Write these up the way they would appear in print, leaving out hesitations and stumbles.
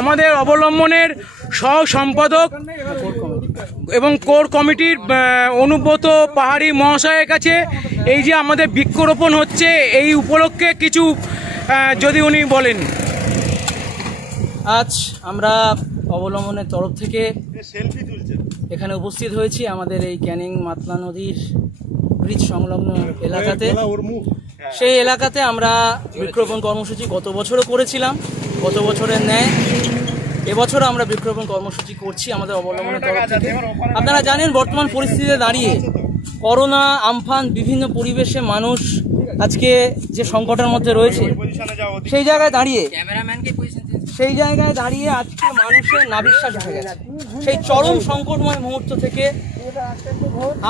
আমাদের অবলম্বনের সহ সম্পাদক এবং কোর কমিটির অনুব্রত পাহাড়ি মহাশয়ের কাছে এই যে আমাদের বৃক্ষরোপণ হচ্ছে এই উপলক্ষে কিছু যদি উনি বলেন। আজ আমরা অবলম্বনের তরফ থেকে এখানে উপস্থিত হয়েছি আমাদের এই ক্যানিং মাতলা নদীর ব্রিজ সংলগ্ন এলাকাতে। সেই এলাকাতে আমরা বৃক্ষরোপণ কর্মসূচি গত বছরও করেছিলাম, গত বছরের ন্যায় এবছর আমরা বৃক্ষরোপণ কর্মসূচি করছি আমাদের অবলম্বনের তরফ থেকে। আপনারা জানেন বর্তমান পরিস্থিতিতে দাঁড়িয়ে করোনা আমফান বিভিন্ন পরিবেশে মানুষ আজকে যে সংকটের মধ্যে রয়েছে, সেই জায়গায় দাঁড়িয়ে আজকে মানুষের নাভিশ্বাস উঠে গেছে। সেই চরম সংকটময় মুহূর্ত থেকে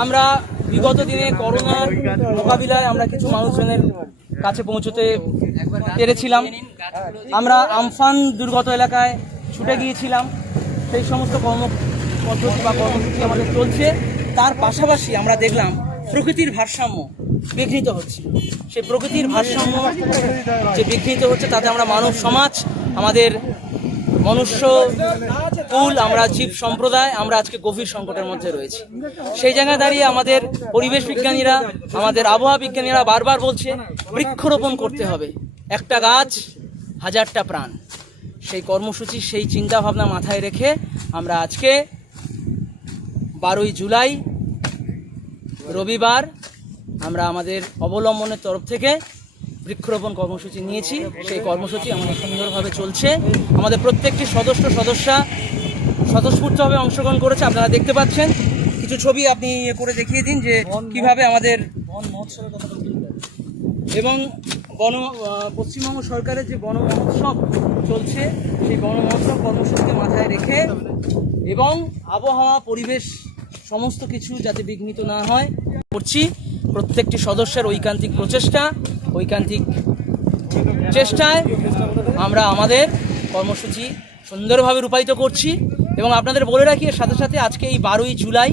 আমরা বিগত দিনে করোনার মোকাবিলায় আমরা কিছু মানুষজনের কাছে পৌঁছতে পেরেছিলাম। আমরা আমফান দুর্গত এলাকায় ছুটে গিয়েছিলাম, সেই সমস্ত কর্মপদ্ধতি বা কর্মসূচি আমাদের চলছে। তার পাশাপাশি আমরা দেখলাম প্রকৃতির ভারসাম্য বিঘ্নিত হচ্ছে। সেই প্রকৃতির ভারসাম্য যে বিঘ্নিত হচ্ছে তাতে আমরা মানব সমাজ, আমাদের মনুষ্য কুল, আমরা জীব সম্প্রদায় আমরা আজকে গভীর সংকটের মধ্যে রয়েছি। সেই জায়গায় দাঁড়িয়ে আমাদের পরিবেশ বিজ্ঞানীরা, আমাদের আবহাওয়া বিজ্ঞানীরা বারবার বলছে বৃক্ষরোপণ করতে হবে, একটা গাছ হাজারটা প্রাণ। সেই কর্মসূচি, সেই চিন্তাভাবনা মাথায় রেখে আমরা আজকে 12ই জুলাই রবিবার আমরা আমাদের অবলম্বনের তরফ থেকে বৃক্ষরোপণ কর্মসূচি নিয়েছি। সেই কর্মসূচি আমাদের সুন্দরভাবে চলছে। আমাদের প্রত্যেকটি সদস্যা স্বতঃস্ফূর্তভাবে অংশগ্রহণ করেছে। আপনারা দেখতে পাচ্ছেন কিছু ছবি আপনি করে দেখিয়ে দিন যে কিভাবে আমাদের বন মহোৎসবের কথা এবং পশ্চিমবঙ্গ সরকারের যে বন মহোৎসব চলছে, সেই বন মহোৎসব কর্মসূচিকে মাথায় রেখে এবং আবহাওয়া পরিবেশ সমস্ত কিছু যাতে বিঘ্নিত না হয় করছি। প্রত্যেকটি সদস্যের ঐকান্তিক চেষ্টায় আমরা আমাদের কর্মসূচি সুন্দরভাবে রূপায়িত করছি। এবং আপনাদের বলে রাখি এর সাথে সাথে আজকে এই 12ই জুলাই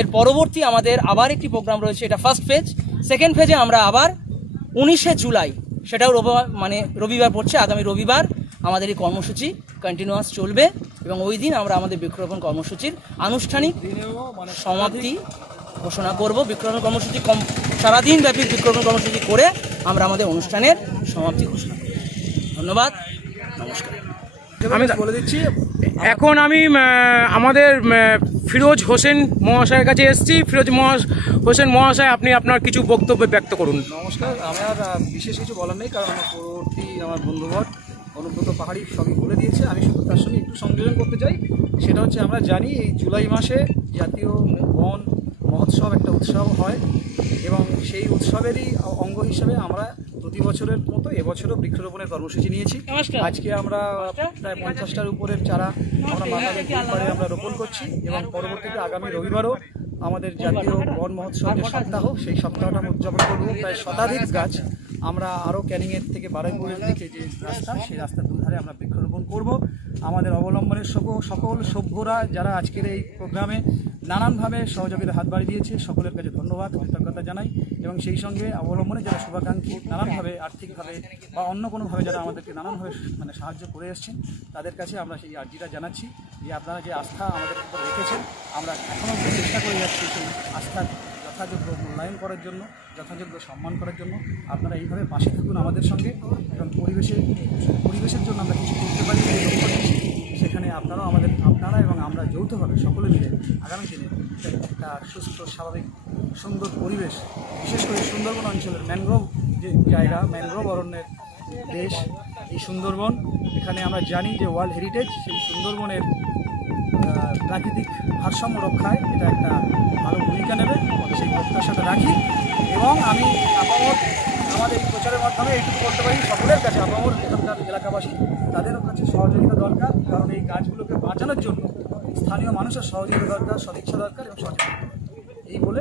এর পরবর্তী আমাদের আবার একটি প্রোগ্রাম রয়েছে। এটা ফার্স্ট ফেজ। সেকেন্ড ফেজে আমরা আবার 19শে জুলাই, সেটাও রবিবার পড়ছে, আগামী রবিবার আমাদের এই কর্মসূচি কন্টিনিউয়াস চলবে এবং ওই দিন আমরা আমাদের বৃক্ষরোপণ কর্মসূচির আনুষ্ঠানিক সমাপ্তি ঘোষণা করব। বৃক্ষরোপণ কর্মসূচি সারাদিন ব্যাপী বৃক্ষরোপণ কর্মসূচি করে আমরা আমাদের অনুষ্ঠানের সমাপ্তি ঘোষণা করব। ধন্যবাদ, নমস্কার। আমি বলে দিচ্ছি, এখন আমি আমাদের ফিরোজ হোসেন মহাশয়ের কাছে এসেছি। ফিরোজ হোসেন মহাশয়, আপনি আপনার কিছু বক্তব্য ব্যক্ত করুন। নমস্কার। আমার বিশেষ কিছু বলার নেই, কারণ আমার বন্ধুবর অনুব্রত পাহাড়ি সবই বলে দিয়েছে। আমি শুধু তার সঙ্গে একটু সংযোজন করতে চাই। সেটা হচ্ছে, আমরা জানি এই জুলাই মাসে জাতীয় বন মহোৎসব একটা উৎসব হয় এবং সেই উৎসবেরই অঙ্গ হিসেবে আমরা প্রতি বছরের মতো এবছরও বৃক্ষরোপণের কর্মসূচি নিয়েছি। আজকে আমরা প্রায় 50টার উপরের চারা আমরা আমরা রোপণ করছি এবং পরবর্তীতে আগামী রবিবারও আমাদের জাতীয় বন মহোৎসব যে সপ্তাহ, সেই সপ্তাহটা আমরা উদযাপন করব। প্রায় শতাধিক গাছ আমরা আরও ক্যানিংয়ের থেকে বারুইপুরের দিকে যে রাস্তা, সেই রাস্তার দুধারে আমরা বৃক্ষরোপণ করব। আমাদের অবলম্বনের সকল সভ্যরা যারা আজকের এই প্রোগ্রামে নানানভাবে সহযোগিতা হাত বাড়িয়ে দিয়েছে, সকলের কাছে ধন্যবাদ, কৃতজ্ঞতা জানাই। এবং সেই সঙ্গে অবলম্বনে যারা শুভাকাঙ্ক্ষী নানানভাবে আর্থিকভাবে বা অন্য কোনোভাবে যারা আমাদেরকে নানানভাবে সাহায্য করে এসছেন, তাদের কাছে আমরা সেই আর্জিটা জানাচ্ছি যে আপনারা যে আস্থা আমাদের উপর রেখেছেন, আমরা এখনও চেষ্টা করে যাচ্ছি সেই আস্থার যথাযোগ্য মূল্যায়ন করার জন্য, যথাযোগ্য সম্মান করার জন্য। আপনারা এইভাবে পাশে থাকুন আমাদের সঙ্গে এবং পরিবেশের জন্য আমরা কিছু করতে পারি সেখানে আপনারা এবং আমরা যৌথভাবে সকলে মিলে আগামী দিনে একটা সুস্থ, স্বাভাবিক, সুন্দর পরিবেশ, বিশেষ করে সুন্দরবন অঞ্চলের ম্যানগ্রোভ যে জায়গা, ম্যানগ্রোভ অরণ্যের দেশ এই সুন্দরবন। এখানে আমরা জানি যে ওয়ার্ল্ড হেরিটেজ, সেই সুন্দরবনের প্রাকৃতিক ভারসাম্য রক্ষায় এটা একটা ভালো ভূমিকা নেবে, সেই প্রত্যাশাটা রাখি। এবং আমি আমাদের এই প্রচারের মাধ্যমে এইটুকু বলতে পারি সকলের কাছে, এখানকার এলাকাবাসী, তাদেরও কাছে সহযোগিতা দরকার, কারণ এই গাছগুলোকে বাঁচানোর জন্য স্থানীয় মানুষের সহযোগিতা দরকার, সদিচ্ছা দরকার এবং সচেতনতা। এই বলে